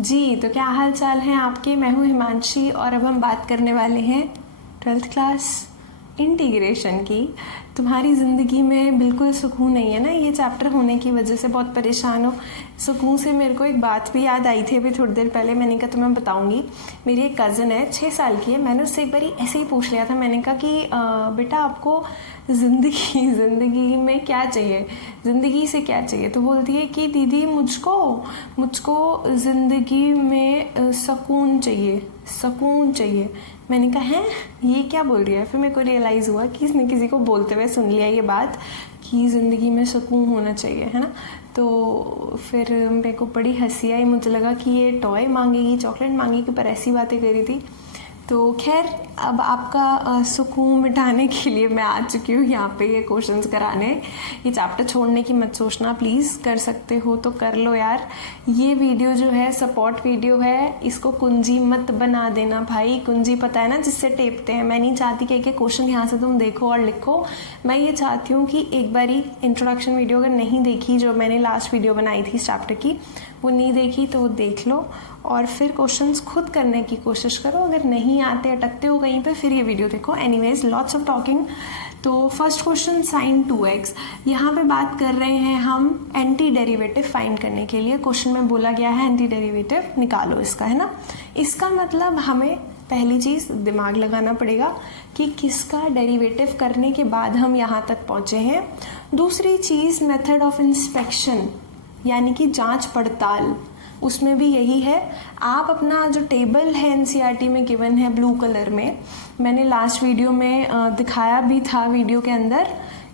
जी, तो क्या हाल चाल हैं आपके। मैं हूँ हिमांशी और अब हम बात करने वाले हैं 12th क्लास इंटीग्रेशन की। तुम्हारी ज़िंदगी में बिल्कुल सुकून नहीं है ना, ये चैप्टर होने की वजह से बहुत परेशान हो। सुकून से मेरे को एक बात भी याद आई थी अभी थोड़ी देर पहले, मैंने कहा तुम्हें बताऊंगी। मेरी एक कज़न है 6 साल की है, मैंने उससे एक बारी ऐसे ही पूछ लिया था। मैंने कहा कि बेटा आपको ज़िंदगी में क्या चाहिए, ज़िंदगी से क्या चाहिए। तो बोलती है कि दीदी मुझको ज़िंदगी में सुकून चाहिए। मैंने कहा है ये क्या बोल रही है। फिर मेरे को रियलाइज़ हुआ कि इसने किसी को बोलते हुए सुन लिया ये बात कि ज़िंदगी में सुकून होना चाहिए, है ना। तो फिर मेरे को बड़ी हंसी आई, मुझे लगा कि ये टॉय मांगेगी, चॉकलेट मांगेगी, पर ऐसी बातें करी थी। तो खैर अब आपका सुकून मिटाने के लिए मैं आ चुकी हूँ यहाँ पे ये क्वेश्चंस कराने। ये चैप्टर छोड़ने की मत सोचना प्लीज़, कर सकते हो तो कर लो यार। ये वीडियो जो है सपोर्ट वीडियो है, इसको कुंजी मत बना देना भाई। कुंजी पता है ना जिससे टेपते हैं। मैं नहीं चाहती कि क्वेश्चन यहाँ से तुम देखो और लिखो। मैं ये चाहती हूँ कि एक बारी इंट्रोडक्शन वीडियो अगर नहीं देखी, जो मैंने लास्ट वीडियो बनाई थी इस चैप्टर की, वो नहीं देखी तो वो देख लो और फिर क्वेश्चंस खुद करने की कोशिश करो। अगर नहीं आते, अटकते हो कहीं पे, फिर ये वीडियो देखो। Anyways lots of talking. तो फर्स्ट क्वेश्चन sin 2x, यहाँ पे बात कर रहे हैं हम एंटी डेरिवेटिव फाइंड करने के लिए। क्वेश्चन में बोला गया है एंटी डेरिवेटिव निकालो इसका, है ना। इसका मतलब हमें पहली चीज़ दिमाग लगाना पड़ेगा कि किसका डेरिवेटिव करने के बाद हम यहाँ तक पहुँचे हैं। दूसरी चीज़ मेथड ऑफ इंस्पेक्शन, यानी कि जांच पड़ताल, उसमें भी यही है। आप अपना जो टेबल है एनसीईआरटी में गिवन है ब्लू कलर में, मैंने लास्ट वीडियो में दिखाया भी था वीडियो के अंदर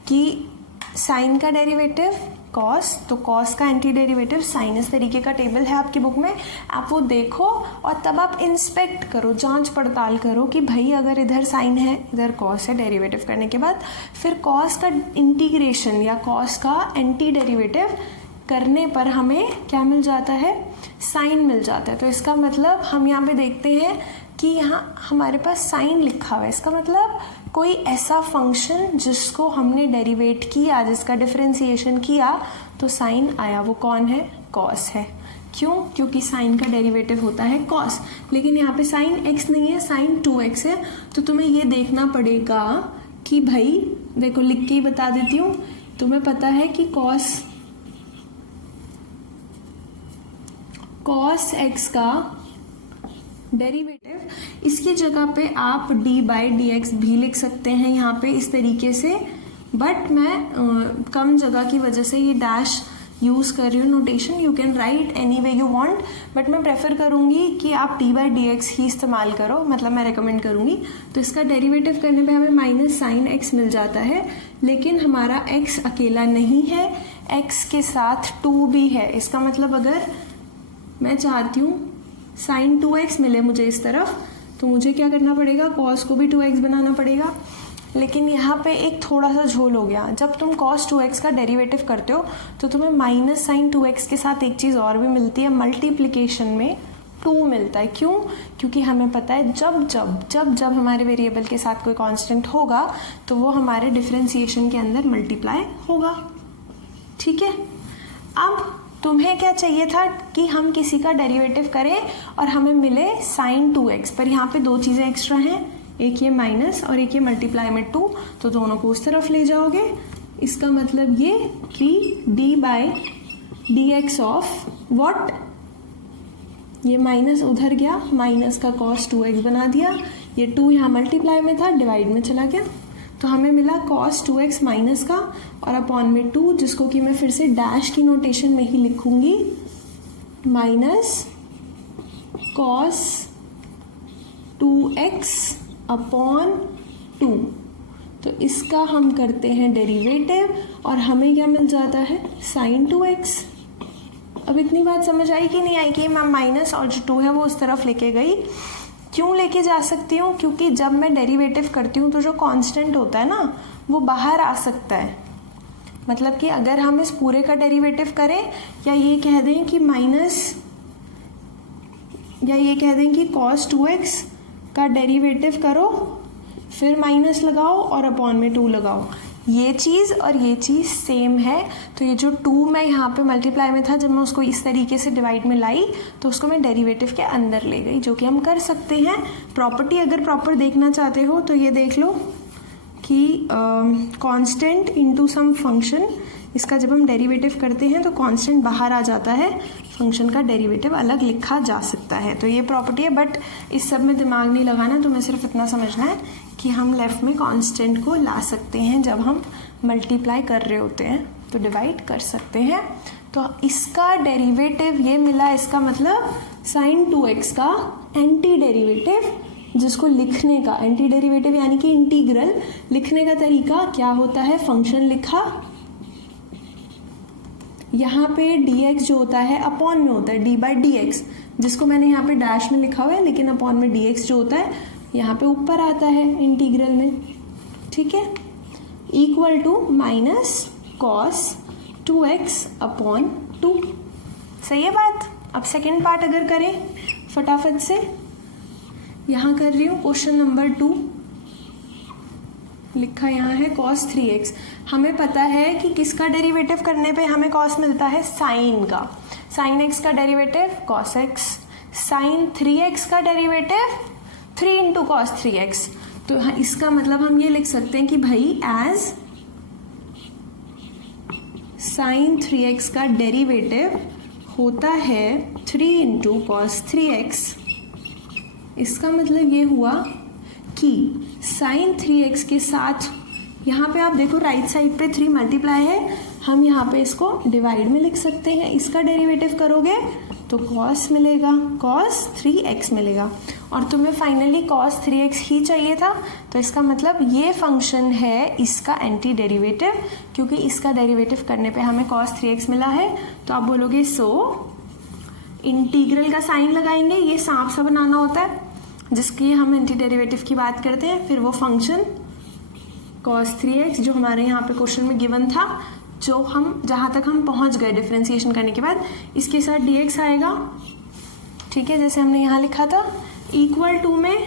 कि साइन का डेरिवेटिव कॉस, तो कॉस का एंटी डेरिवेटिव साइन, इस तरीके का टेबल है आपकी बुक में। आप वो देखो और तब आप इंस्पेक्ट करो, जांच पड़ताल करो कि भाई अगर इधर साइन है इधर कॉस है, डेरिवेटिव करने के बाद फिर कॉस का इंटीग्रेशन या कॉस का एंटी डेरिवेटिव करने पर हमें क्या मिल जाता है, साइन मिल जाता है। तो इसका मतलब हम यहाँ पे देखते हैं कि यहाँ हमारे पास साइन लिखा हुआ है। इसका मतलब कोई ऐसा फंक्शन जिसको हमने डेरिवेट किया, जिसका डिफरेंशिएशन किया तो साइन आया, वो कौन है, कॉस है। क्यों? क्योंकि साइन का डेरिवेटिव होता है कॉस। लेकिन यहाँ पे साइन x नहीं है, साइन 2x है। तो तुम्हें ये देखना पड़ेगा कि भाई देखो, लिख के ही बता देती हूँ। तुम्हें पता है कि cos x का डेरिवेटिव, इसकी जगह पे आप d/dx भी लिख सकते हैं यहाँ पे इस तरीके से। बट मैं कम जगह की वजह से ये डैश यूज़ कर रही हूँ notation. You can write any way you want, but मैं प्रेफर करूँगी कि आप d/dx ही इस्तेमाल करो, मतलब मैं रेकमेंड करूँगी। तो इसका डेरिवेटिव करने पे हमें माइनस साइन x मिल जाता है, लेकिन हमारा x अकेला नहीं है, x के साथ 2 भी है। इसका मतलब अगर मैं चाहती हूँ साइन 2x मिले मुझे इस तरफ, तो मुझे क्या करना पड़ेगा, कॉस को भी 2x बनाना पड़ेगा। लेकिन यहाँ पे एक थोड़ा सा झोल हो गया। जब तुम cos 2x का डेरिवेटिव करते हो तो तुम्हें माइनस साइन 2x के साथ एक चीज़ और भी मिलती है, मल्टीप्लिकेशन में 2 मिलता है। क्यों? क्योंकि हमें पता है जब हमारे वेरिएबल के साथ कोई कांस्टेंट होगा तो वो हमारे डिफरेंशिएशन के अंदर मल्टीप्लाई होगा। ठीक है। अब तुम्हें क्या चाहिए था कि हम किसी का डेरिवेटिव करें और हमें मिले साइन 2x, पर यहाँ पे 2 चीज़ें एक्स्ट्रा हैं, एक ये माइनस और एक ये मल्टीप्लाई में 2, तो दोनों को उस तरफ ले जाओगे। इसका मतलब ये कि d/dx ऑफ व्हाट, ये माइनस उधर गया, माइनस का cos 2x बना दिया, ये 2 यहाँ मल्टीप्लाई में था, डिवाइड में चला गया, तो हमें मिला cos 2x माइनस का और अपॉन में 2, जिसको कि मैं फिर से डैश की नोटेशन में ही लिखूंगी, माइनस cos 2x अपॉन 2। तो इसका हम करते हैं डेरिवेटिव और हमें क्या मिल जाता है, साइन 2x। अब इतनी बात समझ आई कि नहीं आई कि मैं माइनस और जो 2 है वो उस तरफ लेके गई। क्यों लेके जा सकती हूँ? क्योंकि जब मैं डेरिवेटिव करती हूँ तो जो कांस्टेंट होता है ना वो बाहर आ सकता है। मतलब कि अगर हम इस पूरे का डेरिवेटिव करें, या ये कह दें कि cos 2x का डेरिवेटिव करो, फिर माइनस लगाओ और अपॉन में 2 लगाओ, ये चीज़ और ये चीज़ सेम है, तो ये जो 2 मैं यहाँ पे मल्टीप्लाई में था, जब मैं उसको इस तरीके से डिवाइड में लाई तो उसको मैं डेरिवेटिव के अंदर ले गई, जो कि हम कर सकते हैं। प्रॉपर्टी अगर प्रॉपर देखना चाहते हो तो ये देख लो कि कांस्टेंट इनटू सम फंक्शन, इसका जब हम डेरिवेटिव करते हैं तो कांस्टेंट बाहर आ जाता है, फंक्शन का डेरिवेटिव अलग लिखा जा सकता है। तो ये प्रॉपर्टी है, बट इस सब में दिमाग नहीं लगाना, तुम्हें सिर्फ इतना समझना है कि हम लेफ्ट में कांस्टेंट को ला सकते हैं जब हम मल्टीप्लाई कर रहे होते हैं, तो डिवाइड कर सकते हैं। तो इसका डेरिवेटिव ये मिला, इसका मतलब sin 2x का एंटी डेरिवेटिव, जिसको लिखने का एंटी डेरिवेटिव यानी कि इंटीग्रल लिखने का तरीका क्या होता है, फंक्शन लिखा, यहाँ पे dx जो होता है अपॉन में होता है d/dx, जिसको मैंने यहाँ पे डैश में लिखा हुआ है, लेकिन अपॉन में dx जो होता है यहाँ पे ऊपर आता है इंटीग्रल में, ठीक है, equal to minus cos 2x upon 2। सही है बात। अब सेकेंड पार्ट अगर करें फटाफट से, यहाँ कर रही हूँ क्वेश्चन नंबर 2, लिखा यहाँ है cos 3x। हमें पता है कि किसका डेरिवेटिव करने पे हमें cos मिलता है, साइन का। साइन x का derivative cos x, sine 3x का डेरिवेटिव 3 इंटू cos 3x। तो इसका मतलब हम ये लिख सकते हैं कि भाई एज साइन 3x का डेरिवेटिव होता है 3 इंटू cos 3x। इसका मतलब ये हुआ कि साइन 3x के साथ यहाँ पे आप देखो राइट साइड पे 3 मल्टीप्लाई है, हम यहाँ पे इसको डिवाइड में लिख सकते हैं। इसका डेरिवेटिव करोगे तो cos मिलेगा, cos 3x मिलेगा, और तुम्हें फाइनली cos 3x ही चाहिए था, तो इसका मतलब ये फंक्शन है इसका एंटी डेरिवेटिव, क्योंकि इसका डेरिवेटिव करने पे हमें cos 3x मिला है। तो आप बोलोगे सो इंटीग्रल का साइन लगाएंगे, ये सांप सा बनाना होता है जिसकी हम एंटी डेरिवेटिव की बात करते हैं, फिर वो फंक्शन cos 3x जो हमारे यहाँ पे क्वेश्चन में गिवन था, जो हम जहाँ तक हम पहुँच गए डिफरेंशिएशन करने के बाद, इसके साथ dx आएगा, ठीक है, जैसे हमने यहाँ लिखा था, इक्वल टू में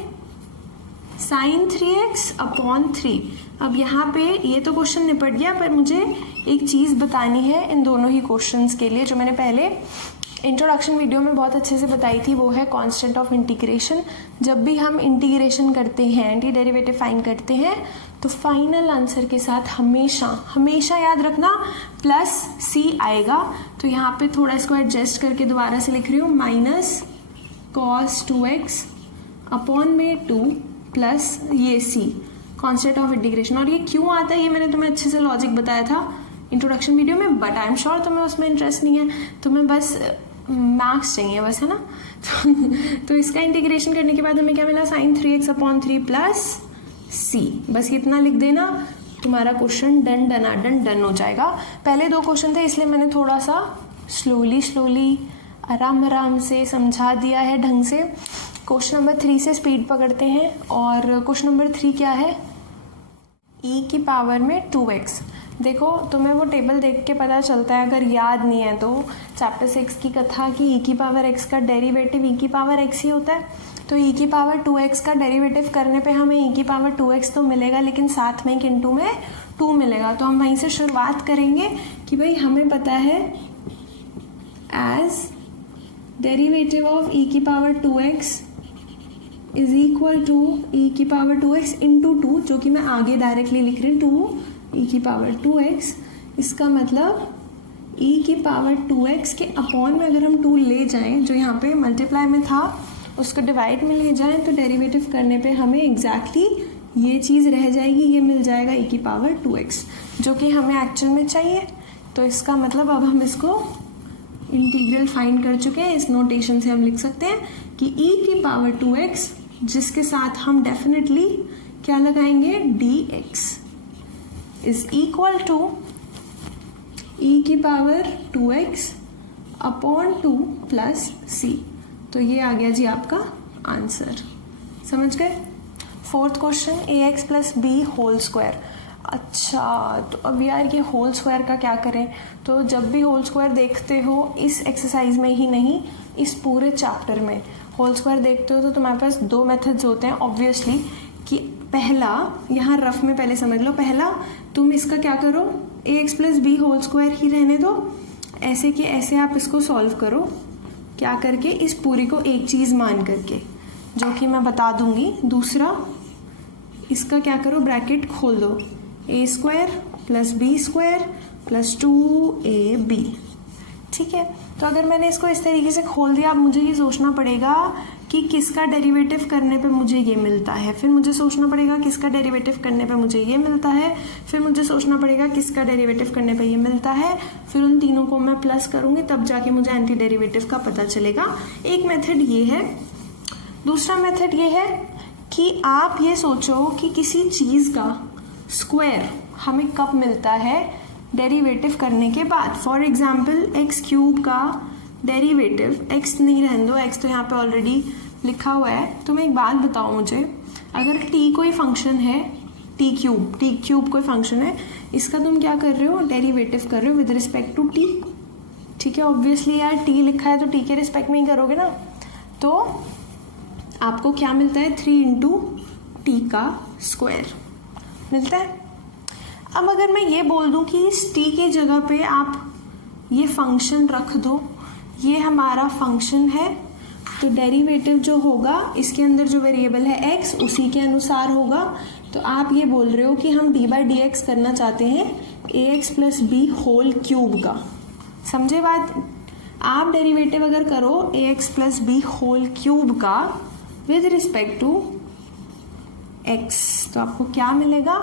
साइन 3x अपॉन 3। अब यहाँ पे ये तो क्वेश्चन निपट गया, पर मुझे एक चीज़ बतानी है इन दोनों ही क्वेश्चंस के लिए, जो मैंने पहले इंट्रोडक्शन वीडियो में बहुत अच्छे से बताई थी, वो है कांस्टेंट ऑफ इंटीग्रेशन। जब भी हम इंटीग्रेशन करते हैं, एंटी डेरिवेटिव फाइंड करते हैं, तो फाइनल आंसर के साथ हमेशा हमेशा याद रखना प्लस c आएगा। तो यहाँ पे थोड़ा इसको एडजस्ट करके दोबारा से लिख रही हूँ, माइनस cos 2x अपॉन में 2 प्लस ये c, कांस्टेंट ऑफ इंटीग्रेशन। और ये क्यों आता है ये मैंने तुम्हें अच्छे से लॉजिक बताया था इंट्रोडक्शन वीडियो में, बट आई एम श्योर तुम्हें उसमें इंटरेस्ट नहीं है, तुम्हें बस मार्क्स चाहिए बस, है ना। तो इसका इंटीग्रेशन करने के बाद हमें क्या मिला, sign 3x upon 3 plus c, बस इतना लिख देना, तुम्हारा क्वेश्चन डन हो जाएगा। पहले 2 क्वेश्चन थे इसलिए मैंने थोड़ा सा स्लोली आराम से समझा दिया है ढंग से। क्वेश्चन नंबर 3 से स्पीड पकड़ते हैं, और क्वेश्चन नंबर 3 क्या है, e की पावर में 2x। देखो तुम्हें वो टेबल देख के पता चलता है, अगर याद नहीं है तो चैप्टर 6 की कथा की e की पावर x का डेरिवेटिव e की पावर x ही होता है। तो e की पावर 2x का डेरिवेटिव करने पे हमें e की पावर 2x तो मिलेगा, लेकिन साथ में इंटू में 2 मिलेगा। तो हम वहीं से शुरुआत करेंगे कि भाई हमें पता है एज डेरिवेटिव ऑफ e की power 2x is equal to e की पावर 2x इंटू 2, जो कि मैं आगे डायरेक्टली लिख रही हूँ 2 e की पावर 2x। इसका मतलब e की पावर 2x के अपॉन में अगर हम 2 ले जाएं, जो यहाँ पे मल्टीप्लाई में था उसको डिवाइड में ले जाएं, तो डेरिवेटिव करने पे हमें एग्जैक्टली ये चीज़ रह जाएगी, ये मिल जाएगा e की पावर 2x, जो कि हमें एक्चुअल में चाहिए। तो इसका मतलब अब हम इसको इंटीग्रल फाइंड कर चुके हैं, इस नोटेशन से हम लिख सकते हैं कि e की पावर 2x, जिसके साथ हम डेफिनेटली क्या लगाएंगे, dx is equal to e की power 2x upon 2 plus c। तो ये आ गया जी आपका आंसर, समझ गए। 4th question, ax plus B whole square. अच्छा, तो अब यार ये होल स्क्वायर का क्या करें। तो जब भी होल स्क्वायर देखते हो, इस एक्सरसाइज में ही नहीं, इस पूरे चैप्टर में होल स्क्वायर देखते हो, तो तुम्हारे पास 2 मेथड्स होते हैं ऑब्वियसली। कि पहला, यहाँ रफ में पहले समझ लो, पहला तुम इसका क्या करो, ax plus B whole square ही रहने दो, ऐसे के ऐसे आप इसको सॉल्व करो, क्या करके, इस पूरी को एक चीज़ मान करके, जो कि मैं बता दूंगी। दूसरा, इसका क्या करो, ब्रैकेट खोल दो, a square plus b square plus 2ab। ठीक है, तो अगर मैंने इसको इस तरीके से खोल दिया, अब मुझे ये सोचना पड़ेगा कि किसका डेरिवेटिव करने पे मुझे ये मिलता है, फिर मुझे सोचना पड़ेगा किसका डेरिवेटिव करने पे मुझे ये मिलता है, फिर मुझे सोचना पड़ेगा किसका डेरिवेटिव करने पे ये मिलता है, फिर उन तीनों को मैं प्लस करूंगी, तब जाके मुझे एंटी डेरिवेटिव का पता चलेगा। एक मेथड ये है। दूसरा मेथड ये है कि आप ये सोचो कि किसी चीज़ का स्क्वायर हमें कब मिलता है, डेरिवेटिव करने के बाद। फॉर एग्जाम्पल एक्स क्यूब का डेरिवेटिव, एक्स नहीं रहने दो, एक्स तो यहाँ पे ऑलरेडी लिखा हुआ है। तो मैं एक बात बताओ मुझे, अगर टी कोई फंक्शन है, टी क्यूब कोई फंक्शन है, इसका तुम क्या कर रहे हो, डेरिवेटिव कर रहे हो विद रिस्पेक्ट टू टी। ठीक है, ऑब्वियसली यार टी लिखा है तो टी के रिस्पेक्ट में ही करोगे ना। तो आपको क्या मिलता है, 3 इंटू टी का स्क्वायर मिलता है। अब अगर मैं ये बोल दूं कि इस टी की जगह पे आप ये फंक्शन रख दो, ये हमारा फंक्शन है, तो डेरिवेटिव जो होगा इसके अंदर जो वेरिएबल है x उसी के अनुसार होगा। तो आप ये बोल रहे हो कि हम डी बाई डी एक्स करना चाहते हैं ax plus B whole cube का। समझे बात? आप डेरिवेटिव अगर करो ax plus B whole cube का विद रिस्पेक्ट टू x, तो आपको क्या मिलेगा,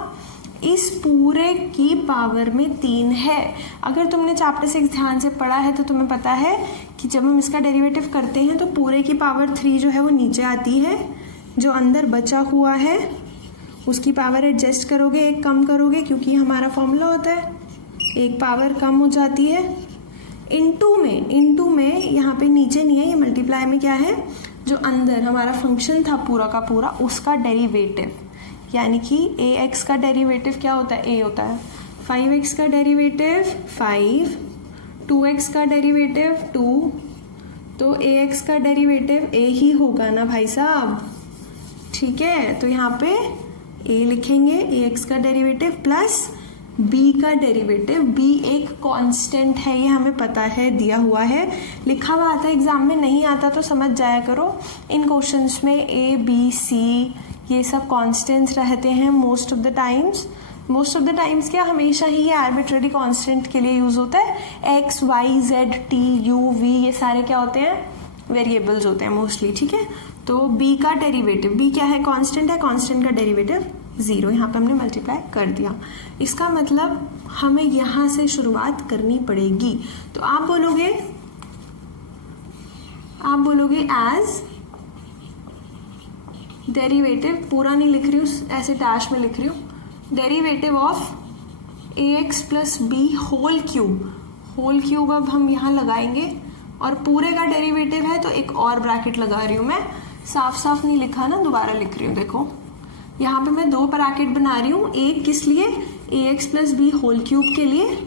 इस पूरे की पावर में 3 है। अगर तुमने चैप्टर 6 ध्यान से पढ़ा है तो तुम्हें पता है कि जब हम इसका डेरिवेटिव करते हैं तो पूरे की पावर 3 जो है वो नीचे आती है, जो अंदर बचा हुआ है उसकी पावर एडजस्ट करोगे, एक कम करोगे, क्योंकि हमारा फॉर्मूला होता है, एक पावर कम हो जाती है। इनटू में यहाँ पे नीचे नहीं है, ये मल्टीप्लाई में क्या है, जो अंदर हमारा फंक्शन था पूरा का पूरा उसका डेरिवेटिव, यानी कि ax का डेरिवेटिव क्या होता है, a होता है, 5x का डेरिवेटिव 5, 2x का डेरिवेटिव 2, तो ax का डेरिवेटिव a ही होगा ना भाई साहब। ठीक है, तो यहाँ पे a लिखेंगे, ax का डेरिवेटिव प्लस b का डेरिवेटिव। b एक कांस्टेंट है, ये हमें पता है, दिया हुआ है, लिखा हुआ आता है, एग्जाम में नहीं आता तो समझ जाया करो। इन क्वेश्चंस में a b c ये सब कांस्टेंट्स रहते हैं मोस्ट ऑफ द टाइम्स क्या, हमेशा ही ये आर्बिट्ररी कांस्टेंट के लिए यूज होता है। x y z t u v ये सारे क्या होते हैं, वेरिएबल्स होते हैं मोस्टली। ठीक है, तो b का डेरिवेटिव, b क्या है, कांस्टेंट है, कांस्टेंट का डेरिवेटिव 0, यहाँ पे हमने मल्टीप्लाई कर दिया। इसका मतलब हमें यहाँ से शुरुआत करनी पड़ेगी। तो आप बोलोगे एज डेरिवेटिव, पूरा नहीं लिख रही हूँ, ऐसे डैश में लिख रही हूँ, derivative of ax plus B whole cube अब हम यहाँ लगाएंगे, और पूरे का डेरिवेटिव है तो एक और ब्रैकेट लगा रही हूँ मैं, साफ नहीं लिखा ना, दोबारा लिख रही हूँ। देखो यहाँ पे मैं 2 ब्रैकेट बना रही हूँ, एक किस लिए, ax plus B whole cube के लिए,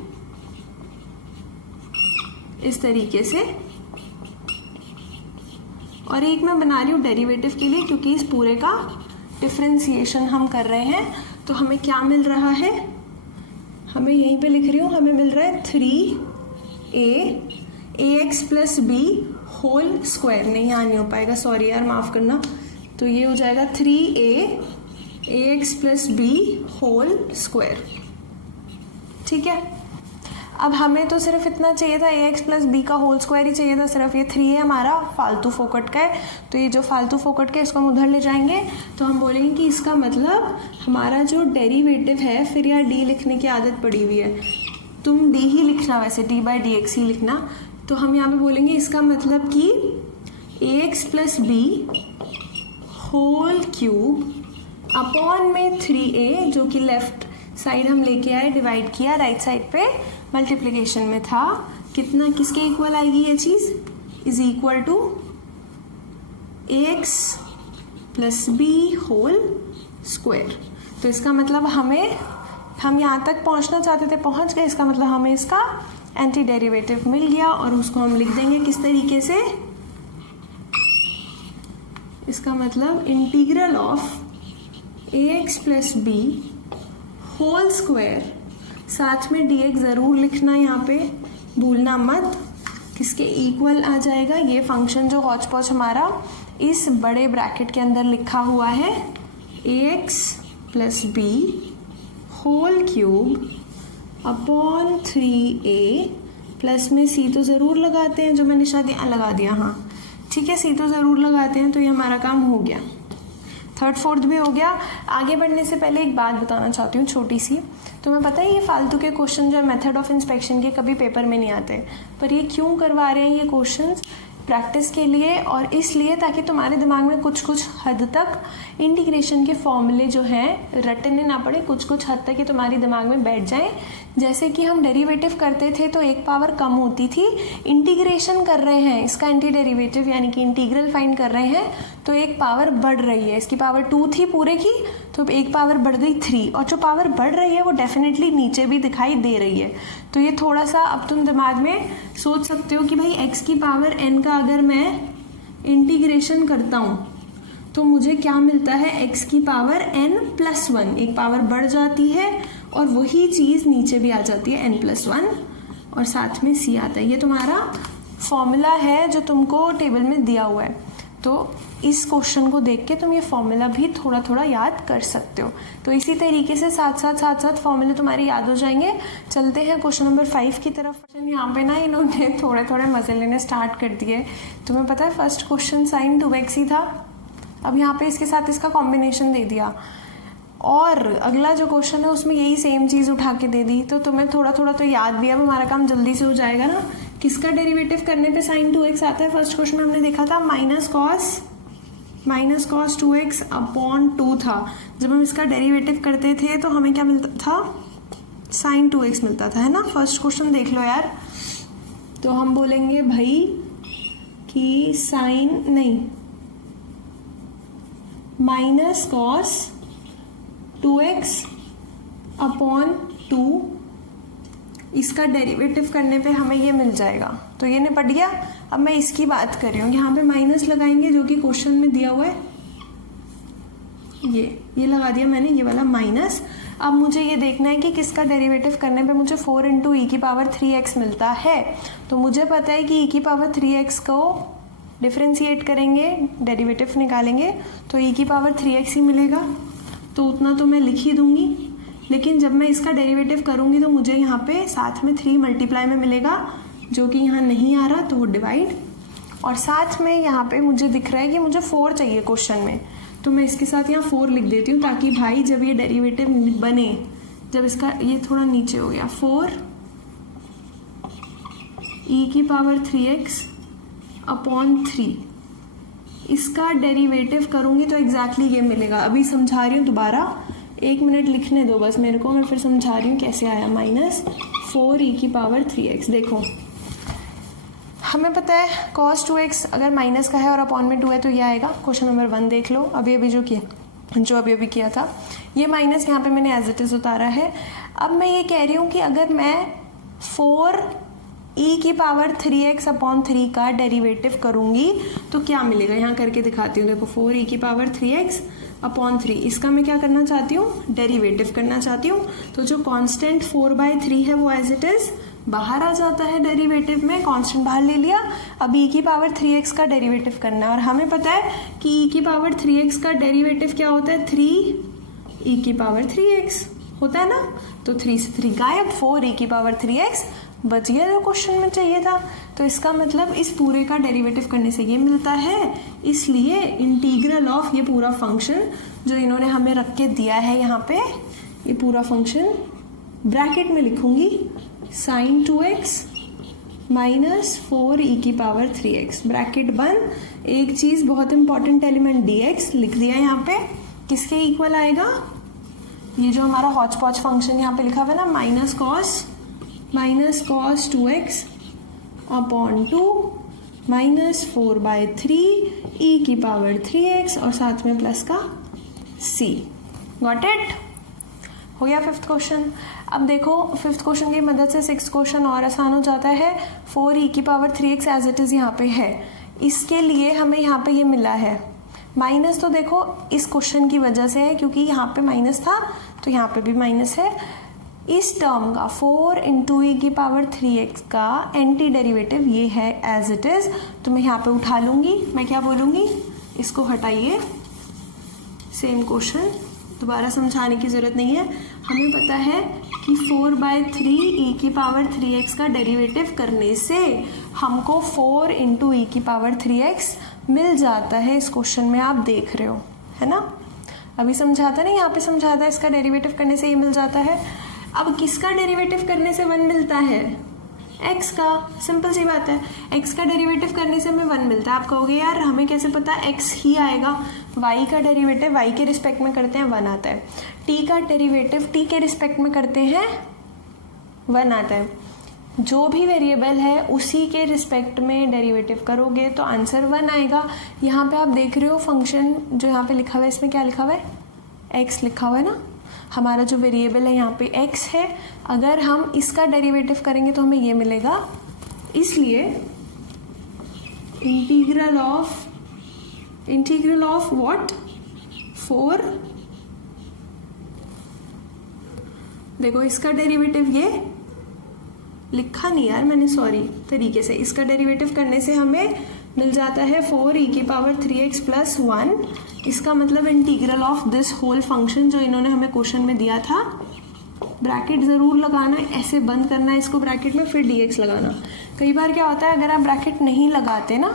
इस तरीके से, और एक मैं बना रही हूँ डेरिवेटिव के लिए, क्योंकि इस पूरे का डिफरेंशिएशन हम कर रहे हैं। तो हमें क्या मिल रहा है, हमें यहीं पे लिख रही हूँ, हमें मिल रहा है 3a ax plus B whole square, नहीं यहाँ नहीं हो पाएगा, सॉरी यार माफ करना, तो ये हो जाएगा 3a ax plus B whole square. ठीक है, अब हमें तो सिर्फ इतना चाहिए था, ax प्लस बी का होल स्क्वायर ही चाहिए था, सिर्फ ये 3 है हमारा फालतू फोकट का है, तो ये जो फालतू फोकट का है इसको हम उधर ले जाएंगे। तो हम बोलेंगे कि इसका मतलब हमारा जो डेरिवेटिव है, फिर यार डी लिखने की आदत पड़ी हुई है, तुम डी ही लिखना, वैसे डी बाई डी एक्स ही लिखना। तो हम यहाँ पे बोलेंगे इसका मतलब कि ax plus B whole cube upon में 3a, जो कि लेफ्ट साइड हम लेके आए, डिवाइड किया, राइट साइड पे मल्टीप्लिकेशन में था, कितना किसके इक्वल आएगी ये चीज, is equal to ax plus B whole square. तो इसका मतलब हम यहाँ तक पहुंचना चाहते थे, पहुंच गए, इसका मतलब हमें इसका एंटी डेरिवेटिव मिल गया, और उसको हम लिख देंगे किस तरीके से, इसका मतलब integral of ax plus B whole square साथ में dx ज़रूर लिखना, यहाँ पे भूलना मत, किसके इक्वल आ जाएगा। ये फंक्शन जो हौच पौच हमारा इस बड़े ब्रैकेट के अंदर लिखा हुआ है ax plus B whole cube upon 3a plus में c तो ज़रूर लगाते हैं, जो मैंने शायद यहाँ लगा दिया, हाँ ठीक है, c तो ज़रूर लगाते हैं। तो ये हमारा काम हो गया, थर्ड फोर्थ भी हो गया। आगे बढ़ने से पहले एक बात बताना चाहती हूँ छोटी सी। तुम्हें पता है ये फालतू के क्वेश्चन जो है मेथड ऑफ इंस्पेक्शन के कभी पेपर में नहीं आते, पर ये क्यों करवा रहे हैं ये क्वेश्चंस? प्रैक्टिस के लिए और इसलिए ताकि तुम्हारे दिमाग में कुछ कुछ हद तक इंटीग्रेशन के फॉर्मूले जो हैं रटने ना पड़े, कुछ कुछ हद तक ये तुम्हारे दिमाग में बैठ जाएं। जैसे कि हम डेरिवेटिव करते थे तो एक पावर कम होती थी, इंटीग्रेशन कर रहे हैं, इसका एंटी डेरिवेटिव यानी कि इंटीग्रल फाइंड कर रहे हैं तो एक पावर बढ़ रही है। इसकी पावर 2 थी पूरे की, तो एक पावर बढ़ गई 3, और जो पावर बढ़ रही है वो डेफिनेटली नीचे भी दिखाई दे रही है। तो ये थोड़ा सा अब तुम दिमाग में सोच सकते हो कि भाई x की पावर n का अगर मैं इंटीग्रेशन करता हूँ तो मुझे क्या मिलता है, x की पावर n प्लस 1, एक पावर बढ़ जाती है और वही चीज़ नीचे भी आ जाती है n प्लस 1 और साथ में c आता है। ये तुम्हारा फॉर्मूला है जो तुमको टेबल में दिया हुआ है। तो इस क्वेश्चन को देख के तुम ये फॉर्मूला भी थोड़ा थोड़ा याद कर सकते हो। तो इसी तरीके से साथ साथ फॉर्मूले तुम्हारे याद हो जाएंगे। चलते हैं क्वेश्चन नंबर 5 की तरफ। यहाँ पे ना इन्होंने थोड़े थोड़े मजे लेने स्टार्ट कर दिए। तुम्हें पता है फर्स्ट क्वेश्चन साइन 2x ही था, अब यहाँ पे इसके साथ इसका कॉम्बिनेशन दे दिया, और अगला जो क्वेश्चन है उसमें यही सेम चीज़ उठा के दे दी। तो तुम्हें थोड़ा थोड़ा तो याद भी, अब हमारा काम जल्दी से हो जाएगा ना। किसका डेरिवेटिव करने पे साइन 2x आता है? फर्स्ट क्वेश्चन में हमने देखा था माइनस कॉस 2x अपॉन 2 था। जब हम इसका डेरिवेटिव करते थे तो हमें क्या मिलता था? साइन 2x मिलता था, है ना। फर्स्ट क्वेश्चन देख लो यार। तो हम बोलेंगे भाई कि साइन नहीं, माइनस कॉस 2x अपॉन 2, इसका डेरिवेटिव करने पे हमें ये मिल जाएगा। तो ये निपट गया। अब मैं इसकी बात कर रही हूँ, यहाँ पे माइनस लगाएंगे जो कि क्वेश्चन में दिया हुआ है, ये लगा दिया मैंने, ये वाला माइनस। अब मुझे ये देखना है कि किसका डेरिवेटिव करने पे मुझे 4 इंटू ई की पावर 3x मिलता है। तो मुझे पता है कि ई की पावर 3x को डिफ्रेंशिएट करेंगे, डेरिवेटिव निकालेंगे तो ई की पावर 3x ही मिलेगा। तो उतना तो मैं लिख ही दूंगी, लेकिन जब मैं इसका डेरिवेटिव करूंगी तो मुझे यहाँ पे साथ में 3 मल्टीप्लाई में मिलेगा, जो कि यहाँ नहीं आ रहा तो वो डिवाइड, और साथ में यहाँ पे मुझे दिख रहा है कि मुझे 4 चाहिए क्वेश्चन में, तो मैं इसके साथ यहाँ 4 लिख देती हूँ ताकि भाई जब ये डेरिवेटिव बने, जब इसका ये थोड़ा नीचे हो गया, 4 ई की पावर 3x अपॉन 3, इसका डेरिवेटिव करूंगी तो एग्जैक्टली ये मिलेगा। अभी समझा रही हूँ दोबारा, 1 मिनट लिखने दो बस मेरे को, मैं फिर समझा रही हूँ कैसे आया। माइनस 4 ई की पावर 3x, देखो हमें पता है cos 2x अगर माइनस का है और अपॉन में 2 है तो ये आएगा। क्वेश्चन नंबर 1 देख लो, अभी अभी किया था, ये माइनस यहाँ पे मैंने एज इट इज उतारा है। अब मैं ये कह रही हूँ कि अगर मैं 4 ई की पावर 3x अपॉन 3 का डेरिवेटिव करूंगी तो क्या मिलेगा, यहाँ करके दिखाती हूँ। देखो 4 ई की पावर 3x अपॉन 3, इसका मैं क्या करना चाहती हूँ, डेरिवेटिव करना चाहती हूँ। तो जो कांस्टेंट 4/3 है वो एज इट इज बाहर आ जाता है डेरिवेटिव में, कांस्टेंट बाहर ले लिया। अब ई की पावर 3x का डेरिवेटिव करना है, और हमें पता है कि ई की पावर 3x का डेरिवेटिव क्या होता है, 3 ई की पावर 3x होता है ना। तो 3 से 3 गायब, 4 ई की पावर 3x बच गया जो क्वेश्चन में चाहिए था। तो इसका मतलब इस पूरे का डेरिवेटिव करने से ये मिलता है, इसलिए इंटीग्रल ऑफ ये पूरा फंक्शन जो इन्होंने हमें रख के दिया है यहाँ पे, ये पूरा फंक्शन ब्रैकेट में लिखूंगी, साइन 2x माइनस 4 ई की पावर 3x, ब्रैकेट बंद। एक चीज बहुत इंपॉर्टेंट एलिमेंट dx लिख दिया यहाँ पे, किसके इक्वल आएगा, ये जो हमारा हॉच पॉच फंक्शन यहाँ पे लिखा हुआ है ना, minus cos 2x upon 2 minus 4/3 ई की पावर 3x और साथ में प्लस का c। Got it? हो गया 5th क्वेश्चन। अब देखो 5th क्वेश्चन की मदद से 6th क्वेश्चन और आसान हो जाता है। 4 ई की power 3x as it is यहाँ पे है, इसके लिए हमें यहाँ पे ये मिला है माइनस। तो देखो इस क्वेश्चन की वजह से है, क्योंकि यहाँ पे माइनस था तो यहाँ पे भी माइनस है। इस टर्म का 4 इंटू ई की पावर 3x का एंटी डेरिवेटिव ये है एज इट इज, तो मैं यहाँ पे उठा लूंगी, मैं क्या बोलूंगी, इसको हटाइए, सेम क्वेश्चन, दोबारा समझाने की जरूरत नहीं है, हमें पता है कि 4/3 ई की पावर 3x का डेरिवेटिव करने से हमको 4 इंटू ई की पावर 3x मिल जाता है। इस क्वेश्चन में आप देख रहे हो, है ना, अभी समझाता नहीं, यहाँ पे समझाता है, इसका डेरिवेटिव करने से ये मिल जाता है। अब किसका डेरिवेटिव करने से 1 मिलता है, x का, सिंपल सी बात है, x का डेरिवेटिव करने से हमें 1 मिलता है। आप कहोगे यार हमें कैसे पता x ही आएगा, y का डेरिवेटिव y के रिस्पेक्ट में करते हैं 1 आता है, t का डेरिवेटिव t के रिस्पेक्ट में करते हैं 1 आता है, जो भी वेरिएबल है उसी के रिस्पेक्ट में डेरिवेटिव करोगे तो आंसर 1 आएगा। यहाँ पे आप देख रहे हो फंक्शन जो यहाँ पे लिखा हुआ है, इसमें क्या लिखा हुआ है, x लिखा हुआ है ना, हमारा जो वेरिएबल है यहाँ पे x है, अगर हम इसका डेरिवेटिव करेंगे तो हमें ये मिलेगा, इसलिए इंटीग्रल ऑफ व्हाट, 4, देखो इसका डेरिवेटिव ये लिखा नहीं यार मैंने, सॉरी, तरीके से इसका डेरिवेटिव करने से हमें मिल जाता है 4 ई की पावर 3x प्लस 1। इसका मतलब integral of this whole function जो इन्होंने हमें क्वेश्चन में दिया था, ब्रैकेट ज़रूर लगाना, ऐसे बंद करना है इसको ब्रैकेट में, फिर dx लगाना। कई बार क्या होता है अगर आप ब्रैकेट नहीं लगाते ना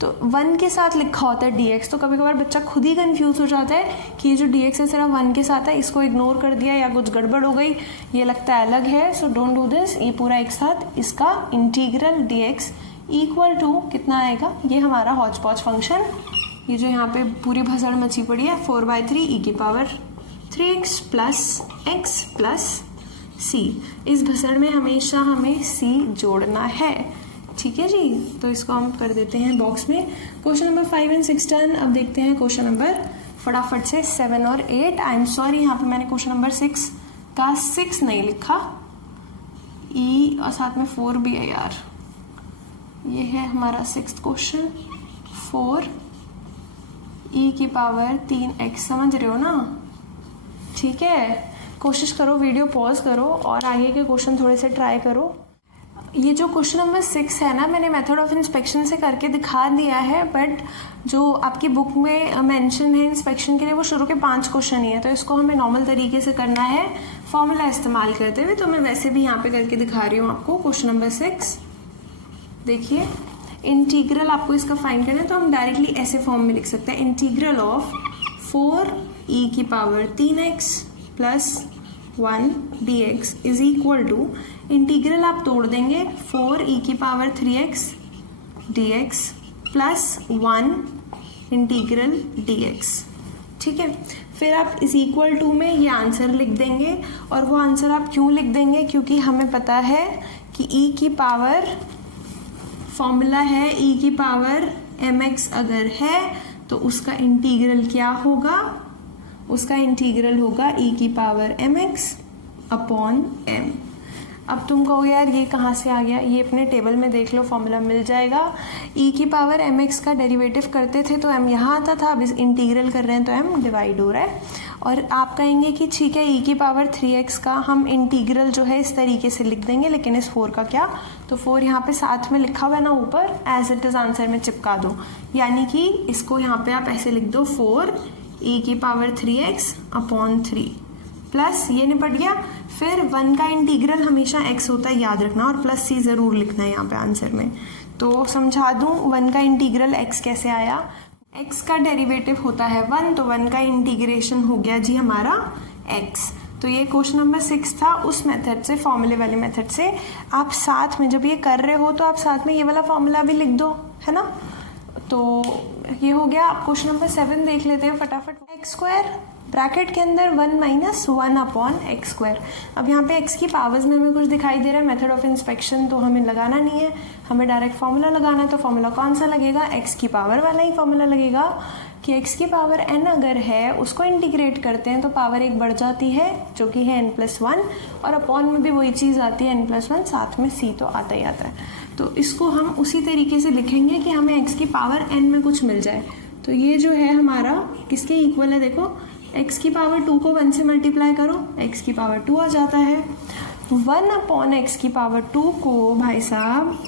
तो 1 के साथ लिखा होता है dx, तो कभी कभार बच्चा खुद ही कंफ्यूज हो जाता है कि ये जो dx है सिर्फ 1 के साथ है, इसको इग्नोर कर दिया या कुछ गड़बड़ हो गई, ये लगता है अलग है। सो डोंट डू दिस, ये पूरा एक साथ, इसका इंटीग्रल dx इक्वल टू कितना आएगा, ये हमारा हॉच पॉच फंक्शन, ये जो यहाँ पे पूरी भसड़ मची पड़ी है, 4/3 ई की power 3x plus x plus c, इस भसड़ में हमेशा हमें c जोड़ना है, ठीक है जी। तो इसको हम कर देते हैं बॉक्स में। Question number 5 and 6 done. अब देखते हैं क्वेश्चन नंबर फटाफट से 7 और 8। आई एम सॉरी, यहाँ पे मैंने क्वेश्चन नंबर 6 का 6 नहीं लिखा, e और साथ में 4 भी है यार, ये है हमारा 6th क्वेश्चन, 4 e की पावर 3x, समझ रहे हो ना, ठीक है। कोशिश करो, वीडियो पॉज करो और आगे के क्वेश्चन थोड़े से ट्राई करो। ये जो क्वेश्चन नंबर 6 है ना, मैंने मेथड ऑफ इंस्पेक्शन से करके दिखा दिया है, बट जो आपकी बुक में मेंशन है इंस्पेक्शन के लिए वो शुरू के 5 क्वेश्चन ही है, तो इसको हमें नॉर्मल तरीके से करना है फॉर्मूला इस्तेमाल करते हुए। तो मैं वैसे भी यहाँ पे करके दिखा रही हूँ आपको। क्वेश्चन नंबर 6 देखिए, इंटीग्रल आपको इसका फाइंड करना है, तो हम डायरेक्टली ऐसे फॉर्म में लिख सकते हैं, इंटीग्रल ऑफ 4 ई की power 3x plus 1 dx is equal to, integral आप तोड़ देंगे, 4 ई की power 3x dx plus 1 integral dx, ठीक है। फिर आप इस इक्वल टू में ये आंसर लिख देंगे, और वो आंसर आप क्यों लिख देंगे, क्योंकि हमें पता है कि e की पावर, फॉर्मूला है e की पावर mx अगर है तो उसका इंटीग्रल क्या होगा, उसका इंटीग्रल होगा e की पावर mx अपॉन m। अब तुम कहोगे यार ये कहाँ से आ गया, ये अपने टेबल में देख लो, फॉर्मूला मिल जाएगा। e की पावर mx का डेरिवेटिव करते थे तो m यहाँ आता था, अब इस इंटीग्रल कर रहे हैं तो m डिवाइड हो रहा है। और आप कहेंगे कि ठीक है e की पावर 3x का हम इंटीग्रल जो है इस तरीके से लिख देंगे, लेकिन इस 4 का क्या, तो 4 यहाँ पे साथ में लिखा हुआ है ना ऊपर, एज इट इज आंसर में चिपका दो, यानी कि इसको यहाँ पे आप ऐसे लिख दो, 4 e की पावर 3x अपॉन 3 प्लस, ये निपट गया। फिर 1 का इंटीग्रल हमेशा x होता है, याद रखना, और प्लस c ज़रूर लिखना है यहाँ पे आंसर में। तो समझा दूँ 1 का इंटीग्रल x कैसे आया, x का डेरिवेटिव होता है 1, तो 1 का इंटीग्रेशन हो गया जी हमारा x। तो ये क्वेश्चन नंबर 6 था, उस मेथड से, फॉर्मूले वाले मेथड से। आप साथ में जब ये कर रहे हो तो आप साथ में ये वाला फॉर्मूला भी लिख दो, है ना। तो ये हो गया। आप क्वेश्चन नंबर 7 देख लेते हैं फटाफट। एक्स स्क्वायर ब्रैकेट के अंदर 1 माइनस 1 अपॉन एक्स स्क्वायर। अब यहाँ पे एक्स की पावर्स में हमें कुछ दिखाई दे रहा है, मेथड ऑफ इंस्पेक्शन तो हमें लगाना नहीं है, हमें डायरेक्ट फॉर्मूला लगाना है। तो फॉर्मूला कौन सा लगेगा, एक्स की पावर वाला ही फॉर्मूला लगेगा कि एक्स की पावर n अगर है उसको इंटीग्रेट करते हैं तो पावर 1 बढ़ जाती है जो कि है n+1, और अपॉन में भी वही चीज़ आती है n+1, साथ में c तो आता ही आता है। तो इसको हम उसी तरीके से लिखेंगे कि हमें x की पावर n में कुछ मिल जाए। तो ये जो है हमारा किसके इक्वल है, देखो x की पावर 2 को 1 से मल्टीप्लाई करो, x की पावर 2 आ जाता है। 1 अपॉन x की पावर 2 को भाई साहब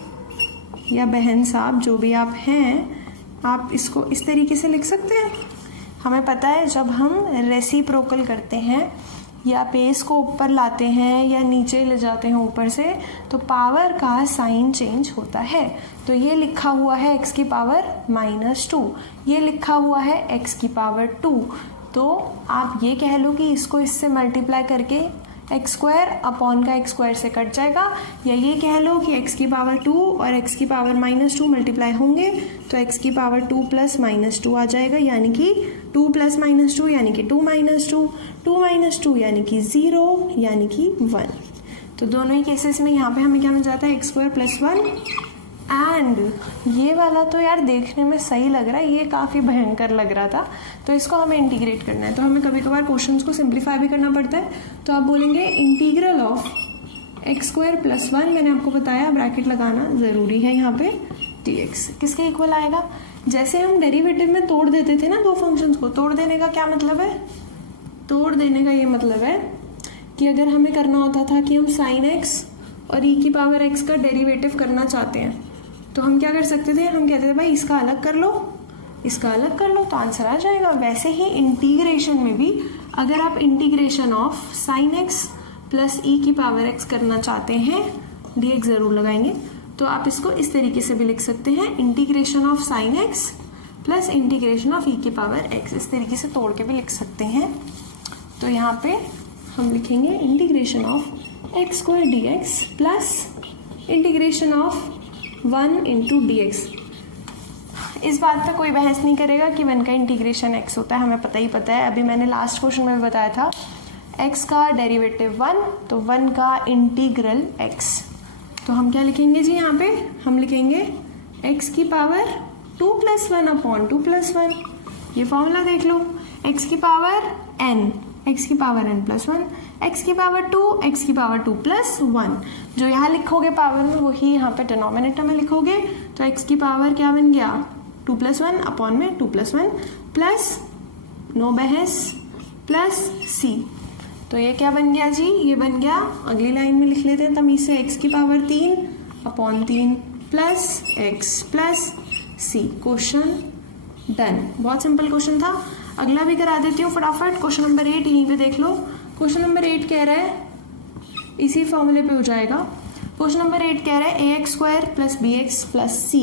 या बहन साहब जो भी आप हैं, आप इसको इस तरीके से लिख सकते हैं। हमें पता है जब हम रेसिप्रोकल करते हैं या बेस को ऊपर लाते हैं या नीचे ले जाते हैं ऊपर से, तो पावर का साइन चेंज होता है। तो ये लिखा हुआ है x की पावर -2, ये लिखा हुआ है x की पावर 2। तो आप ये कह लो कि इसको इससे मल्टीप्लाई करके x² अपॉन का x² से कट जाएगा, या ये कह लो कि x की पावर 2 और x की पावर -2 मल्टीप्लाई होंगे तो x की पावर 2 प्लस -2 आ जाएगा, यानी कि 2 प्लस -2 यानी कि 2 -2, 2 -2 यानी कि 0 यानी कि 1। तो दोनों ही केसेस में यहाँ पे हमें क्या मिल जाता है x² प्लस 1। एंड ये वाला तो यार देखने में सही लग रहा है, ये काफ़ी भयंकर लग रहा था, तो इसको हमें इंटीग्रेट करना है। तो हमें कभी कभार क्वेश्चंस को सिंप्लीफाई भी करना पड़ता है। तो आप बोलेंगे इंटीग्रल ऑफ x² प्लस 1, मैंने आपको बताया ब्रैकेट लगाना ज़रूरी है यहाँ पे, dx किसके इक्वल आएगा। जैसे हम डेरिवेटिव में तोड़ देते थे ना दो फंक्शंस को, तोड़ देने का क्या मतलब है, तोड़ देने का ये मतलब है कि अगर हमें करना होता था कि हम साइन x और e की पावर x का डेरिवेटिव करना चाहते हैं, तो हम क्या कर सकते थे, हम कहते थे भाई इसका अलग कर लो, इसका अलग कर लो, तो आंसर आ जाएगा। वैसे ही इंटीग्रेशन में भी अगर आप integration of sine x plus e की पावर x करना चाहते हैं, dx ज़रूर लगाएंगे, तो आप इसको इस तरीके से भी लिख सकते हैं, integration of sine x plus integration of e की पावर x, इस तरीके से तोड़ के भी लिख सकते हैं। तो यहाँ पे हम लिखेंगे integration of x² dx plus integration of 1 into dx। इस बात पे कोई बहस नहीं करेगा कि 1 का इंटीग्रेशन x होता है, हमें पता ही पता है। अभी मैंने लास्ट क्वेश्चन में भी बताया था x का डेरिवेटिव 1, तो 1 का इंटीग्रल x। तो हम क्या लिखेंगे जी, यहाँ पे हम लिखेंगे x की पावर 2 प्लस 1 अपॉन 2 प्लस 1। ये फॉर्मूला देख लो, x की पावर n, x की पावर n प्लस 1, x की पावर 2, x की पावर 2 प्लस 1। जो यहाँ लिखोगे पावर में वही यहाँ पे डिनोमिनेटर में लिखोगे, तो x की पावर क्या बन गया 2 प्लस 1 अपॉन में 2 प्लस 1 प्लस नो बहस प्लस c। तो ये क्या बन गया जी, ये बन गया, अगली लाइन में लिख लेते हैं तमीज से, x की power 3 upon 3 plus x plus c। Question done, बहुत सिंपल क्वेश्चन था। अगला भी करा देती हूँ फटाफट, क्वेश्चन नंबर 8 यहीं पे देख लो। क्वेश्चन नंबर 8 कह रहा है, इसी फॉर्मूले पे हो जाएगा। क्वेश्चन नंबर 8 कह रहा है ax² plus bx plus c,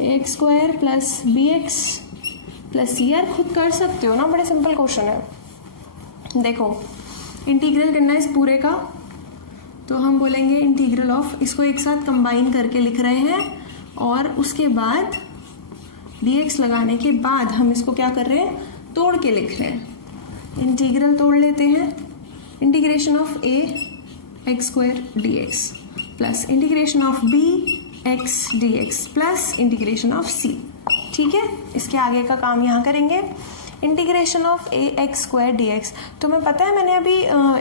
ax² plus bx plus c। यार खुद कर सकते हो ना, बड़े सिंपल क्वेश्चन है। देखो इंटीग्रल करना है इस पूरे का, तो हम बोलेंगे इंटीग्रल ऑफ, इसको एक साथ कंबाइन करके लिख रहे हैं, और उसके बाद dx लगाने के बाद हम इसको क्या कर रहे हैं, तोड़ के लिख रहे हैं। इंटीग्रल तोड़ लेते हैं, integration of a x² dx plus integration of b x dx plus integration of c। ठीक है, इसके आगे का काम यहाँ करेंगे। Integration of a x² dx, तो मैं पता है मैंने अभी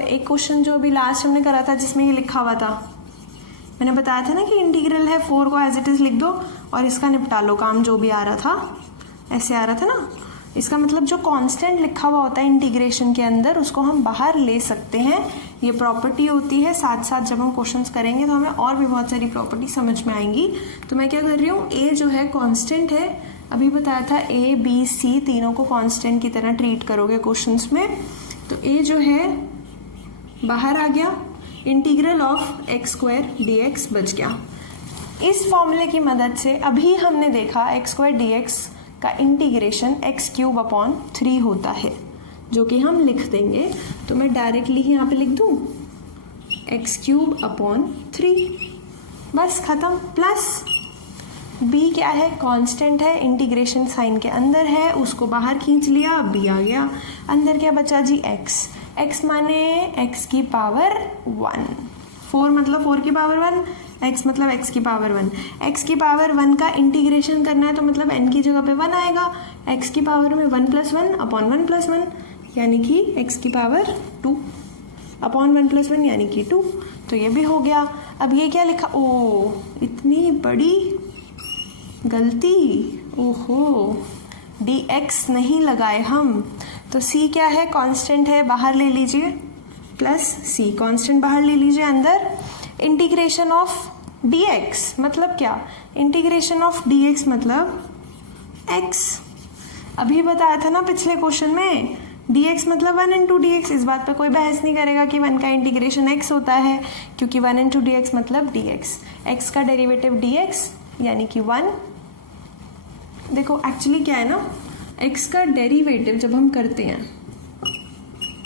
एक क्वेश्चन जो अभी लास्ट हमने करा था जिसमें ये लिखा हुआ था, मैंने बताया था ना कि इंटीग्रल है 4 को एज इट इज लिख दो और इसका निपटा लो काम, जो भी आ रहा था ऐसे आ रहा था ना। इसका मतलब जो कांस्टेंट लिखा हुआ होता है इंटीग्रेशन के अंदर, उसको हम बाहर ले सकते हैं, ये प्रॉपर्टी होती है। साथ साथ जब हम क्वेश्चंस करेंगे तो हमें और भी बहुत सारी प्रॉपर्टी समझ में आएंगी। तो मैं क्या कर रही हूँ, ए जो है कांस्टेंट है, अभी बताया था ए बी सी तीनों को कांस्टेंट की तरह ट्रीट करोगे क्वेश्चंस में, तो ए जो है बाहर आ गया, इंटीग्रल ऑफ x² dx बच गया। इस फॉर्मूले की मदद से अभी हमने देखा x² dx का इंटीग्रेशन x³ अपॉन 3 होता है, जो कि हम लिख देंगे। तो मैं डायरेक्टली ही यहाँ पे लिख दूँ x³ अपॉन 3, बस खत्म। प्लस b क्या है, कांस्टेंट है, इंटीग्रेशन साइन के अंदर है, उसको बाहर खींच लिया, b आ गया। अंदर क्या बचा जी, x माने x की पावर 1, 4 मतलब 4 की पावर 1, x मतलब x की पावर 1। x की पावर 1 का इंटीग्रेशन करना है तो मतलब n की जगह पे 1 आएगा, x की पावर में 1 प्लस 1 अपॉन 1 प्लस 1 यानी कि x की पावर 2 अपॉन 1 प्लस 1 यानी कि 2। तो ये भी हो गया। अब ये क्या लिखा, ओ इतनी बड़ी गलती, ओहो dx नहीं लगाए हम, तो सी क्या है, कांस्टेंट है, बाहर ले लीजिए, प्लस सी कांस्टेंट बाहर ले लीजिए, अंदर इंटीग्रेशन ऑफ dx मतलब क्या, इंटीग्रेशन ऑफ dx मतलब x। अभी बताया था ना पिछले क्वेश्चन में, dx मतलब 1 इंटू dx। इस बात पे कोई बहस नहीं करेगा कि 1 का इंटीग्रेशन x होता है, क्योंकि 1 इंटू dx मतलब dx। x का डेरिवेटिव dx यानी कि 1। देखो एक्चुअली क्या है ना, x का डेरिवेटिव जब हम करते हैं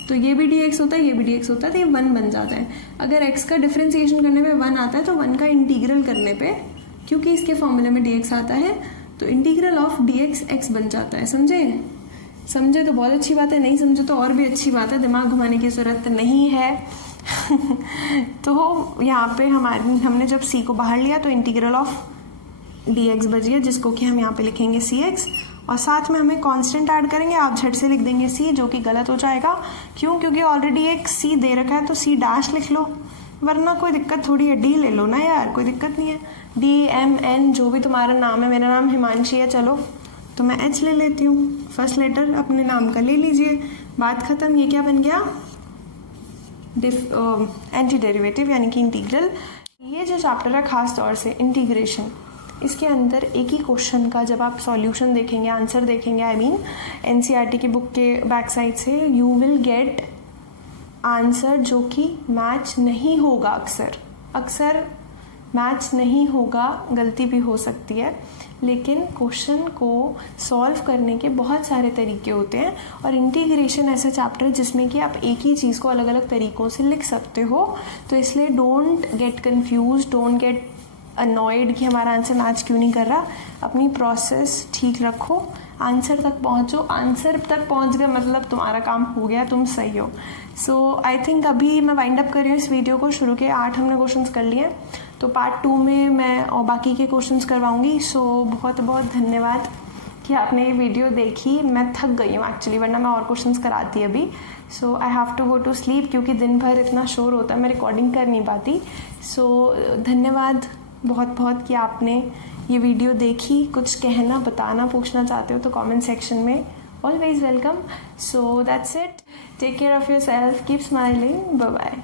तो ये भी dx होता है, ये भी dx होता है, तो ये 1 बन जाता है। अगर x का डिफरेंशिएशन करने पे 1 आता है तो 1 का इंटीग्रल करने पे, क्योंकि इसके फॉर्मूले में dx आता है, तो इंटीग्रल ऑफ dx x बन जाता है। समझे तो बहुत अच्छी बात है, नहीं समझे तो और भी अच्छी बात है, दिमाग घुमाने की ज़रूरत नहीं है। तो यहाँ पे हमने जब c को बाहर लिया तो इंटीग्रल ऑफ dx बच गया, जिसको कि हम यहाँ पे लिखेंगे cx, और साथ में हमें कांस्टेंट ऐड करेंगे। आप झट से लिख देंगे c, जो कि गलत हो जाएगा। क्यों? क्योंकि ऑलरेडी एक c दे रखा है, तो c डैश लिख लो, वरना कोई दिक्कत थोड़ी है, d ले लो ना यार, कोई दिक्कत नहीं है। d m n जो भी तुम्हारा नाम है, मेरा नाम हिमांशी है, चलो तो मैं h ले लेती हूँ, फर्स्ट लेटर अपने नाम का ले लीजिए, बात खत्म। ये क्या बन गया, एंटी डेरिवेटिव यानी कि इंटीग्रल। ये जो चैप्टर है खास तौर से इंटीग्रेशन, इसके अंदर एक ही क्वेश्चन का जब आप सॉल्यूशन देखेंगे, आंसर देखेंगे, आई मीन एनसीईआरटी की बुक के बैक साइड से, यू विल गेट आंसर जो कि मैच नहीं होगा। अक्सर मैच नहीं होगा, गलती भी हो सकती है, लेकिन क्वेश्चन को सॉल्व करने के बहुत सारे तरीके होते हैं। और इंटीग्रेशन ऐसा चैप्टर है जिसमें कि आप एक ही चीज़ को अलग अलग तरीक़ों से लिख सकते हो। तो इसलिए don't get confuse, don't get annoyed कि हमारा आंसर मैच क्यों नहीं कर रहा। अपनी प्रोसेस ठीक रखो, आंसर तक पहुँचो। आंसर तक पहुँच गए मतलब तुम्हारा काम हो गया, तुम सही हो। सो आई थिंक अभी मैं वाइंड अप कर रही हूँ इस वीडियो को। शुरू के 8 हमने क्वेश्चंस कर लिए, तो पार्ट 2 में मैं और बाकी के क्वेश्चंस करवाऊँगी। सो बहुत बहुत धन्यवाद कि आपने ये वीडियो देखी। मैं थक गई हूँ एक्चुअली, वरना मैं और क्वेश्चंस कराती अभी। So I have to go to sleep, क्योंकि दिन भर इतना शोर होता है, मैं रिकॉर्डिंग कर नहीं पाती। सो धन्यवाद बहुत बहुत कि आपने ये वीडियो देखी। कुछ कहना, बताना, पूछना चाहते हो तो कमेंट सेक्शन में, always welcome. So that's it, take care of yourself, keep smiling, bye bye.